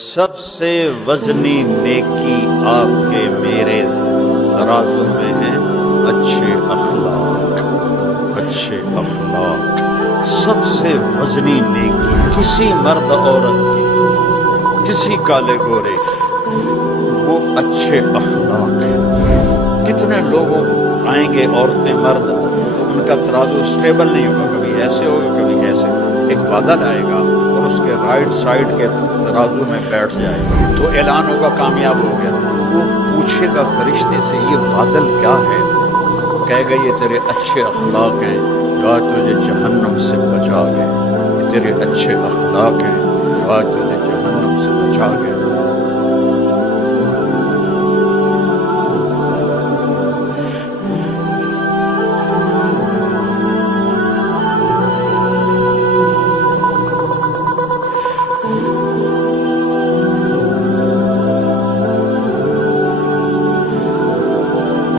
सबसे वजनी नेकी आपके मेरे तराजू में है अच्छे अखलाक। अच्छे अखलाक सबसे वजनी नेकी किसी मर्द औरत की, किसी काले गोरे की, वो अच्छे अखलाक है। कितने लोगों आएंगे औरतें मर्द तो उनका तराजू स्टेबल नहीं होगा, कभी ऐसे होगा कभी ऐसे। एक बादल आएगा और उसके राइट साइड के तराजू में बैठ जाएगा तो ऐलान होगा कामयाब हो गया। वो पूछेगा फरिश्ते से ये बादल क्या है, कहेगा ये तेरे अच्छे अखलाक हैं जो आज तुझे जहन्नम से बचा गए, ये तेरे अच्छे अखलाक हैं जो आज